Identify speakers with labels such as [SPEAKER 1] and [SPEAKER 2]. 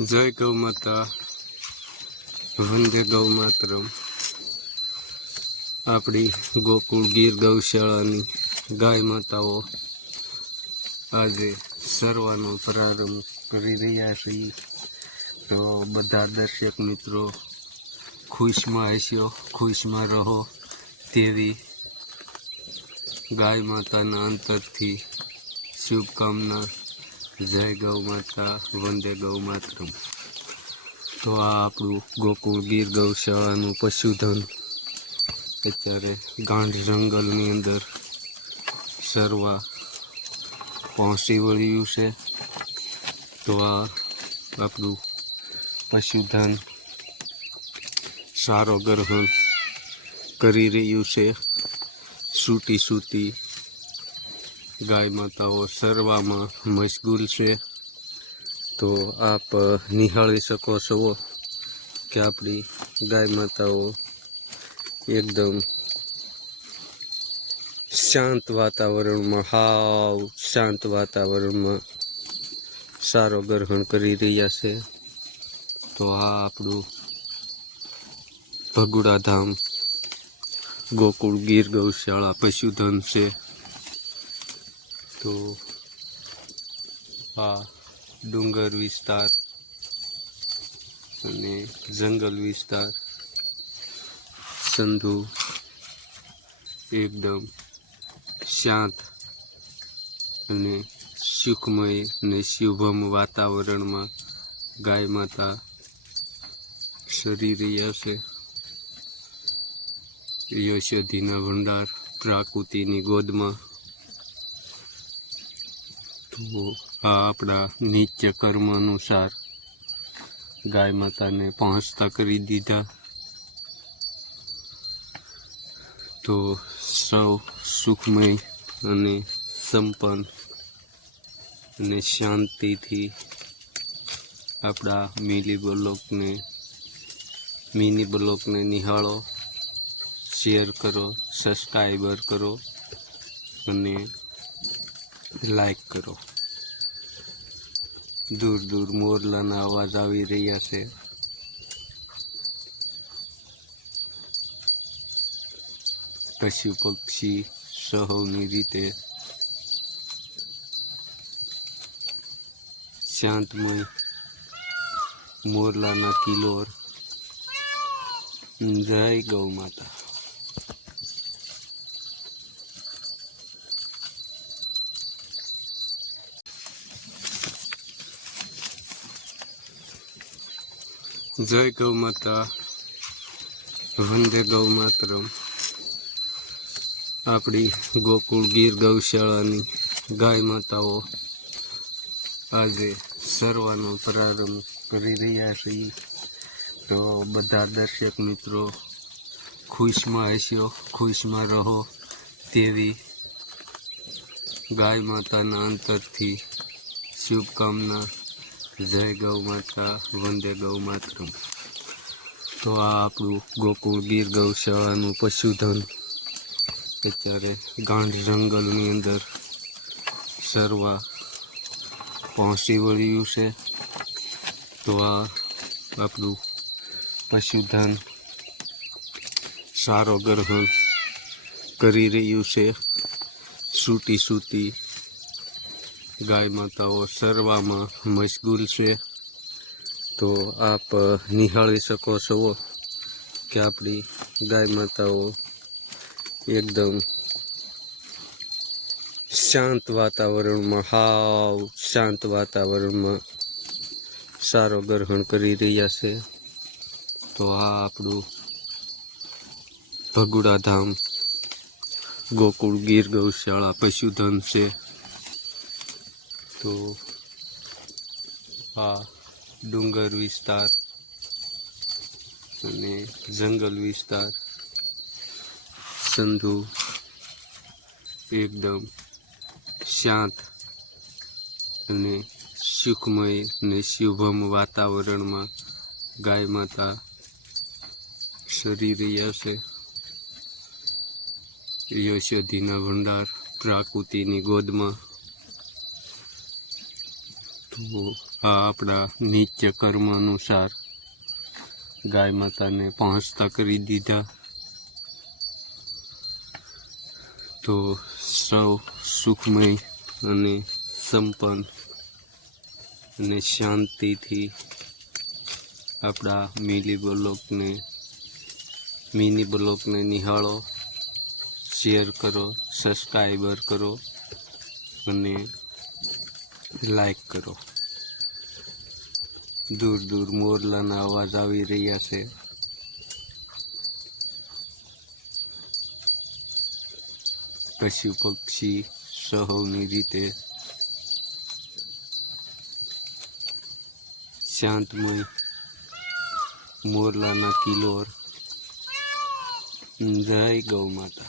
[SPEAKER 1] જય ગૌ માતા, વંદે ગૌ માતરમ. આપણી ગોકુળ ગીર ગૌશાળાની ગાય માતાઓ આજે સર્વાનો પ્રારંભ કરી રહ્યા છીએ. તો બધા દર્શક મિત્રો, ખુશમાં હસ્યો, ખુશમાં રહો તેવી ગાય માતાના અંતરથી શુભકામના જય ગૌ માતા, વંદે ગૌ માતરમ. તો આ આપણું ગોકુળ ગીર ગૌશાળાનું પશુધન. અત્યારે ગાંઠ જંગલની અંદર સરવા પહોંચી વળ્યું છે. તો આ આપણું પશુધન સારો ગ્રહણ કરી રહ્યું છે. સૂટી સૂટી ગાય માતાઓ સરવામાં મશગુલ છે. તો આપ નિહાળી શકો છો કે આપણી ગાય માતાઓ એકદમ શાંત વાતાવરણમાં, હાવ શાંત વાતાવરણમાં સારો ગ્રહણ કરી રહ્યા છે. તો આ આપણું ભગુડા ધામ ગોકુળ ગીર ગૌશાળા પશુધન છે. તો. આ ડુંગર વિસ્તાર અને જંગલ વિસ્તાર. સંધુ એકદમ શાંત અને સુખમય અને શુભમ વાતાવરણમાં ગાય માતા સરી રહ્યા છે યશોધીના ભંડાર પ્રાકૃતિની ગોદમાં તો આ આપણા નિત્ય કર્મ અનુસાર ગાય માતાને પહોંચતા કરી દીધા. તો સૌ સુખમય અને સંપન્ન અને શાંતિથી આપણા મિલી બ્લોકને, મિની બ્લોકને નિહાળો, શેર કરો સબસ્ક્રાઈબર કરો અને લાઈક કરો. દૂર દૂર મોરલાના અવાજ આવી રહ્યા છે. પશુ પક્ષી સહવની રીતે શાંતમય મોરલાના કિલોર જય ગૌ માતા. જય ગૌ માતા, વંદે ગૌ માતરમ. આપણી ગોકુળ ગીર ગૌશાળાની ગાય માતાઓ આજે સરવાનો પ્રારંભ કરી રહ્યા છીએ. તો બધા દર્શક મિત્રો, ખુશમાં હસ્યો, ખુશમાં રહો તેવી ગાય માતાના અંતરથી શુભકામના જય ગૌ માતા, વંદે ગૌ માતરમ. તો આ આપણું ગોકુળ ગીર ગૌશાળાનું પશુધન. અત્યારે ગાંઠ જંગલની અંદર સરવા પહોંચી વળ્યું છે. તો આ આપણું પશુધન સારો ગ્રહણ કરી રહ્યું છે. સૂટી સૂટી ગાય માતાઓ સરવામાં મશગુલ છે. તો આપ નિહાળી શકો છો કે આપણી ગાય માતાઓ એકદમ શાંત વાતાવરણમાં, હાવ શાંત વાતાવરણમાં સારો ગ્રહણ કરી રહ્યા છે. તો આ આપણું ભગુડા ધામ ગોકુળ ગીર ગૌશાળા પશુધન છે. તો. આ ડુંગર વિસ્તાર અને જંગલ વિસ્તાર. સંધુ એકદમ શાંત અને સુખમય અને શુભમ વાતાવરણમાં ગાય માતા સરી રહ્યા છે યશોધીના ભંડાર પ્રાકૃતિની ગોદમાં તો આ આપણા નિત્ય કર્મ અનુસાર ગાય માતાને પહોંચતા કરી દીધા. તો સૌ સુખમય અને સંપન્ન અને શાંતિથી આપણા મિલી બ્લોકને, મિની બ્લોકને નિહાળો, શેર કરો, સબસ્ક્રાઈબર કરો અને લાઈક કરો. દૂર દૂર મોરલાના અવાજ આવી રહ્યા છે. પશુ પક્ષી સહવની રીતે શાંતમય મોરલાના કિલોર જય ગૌ માતા.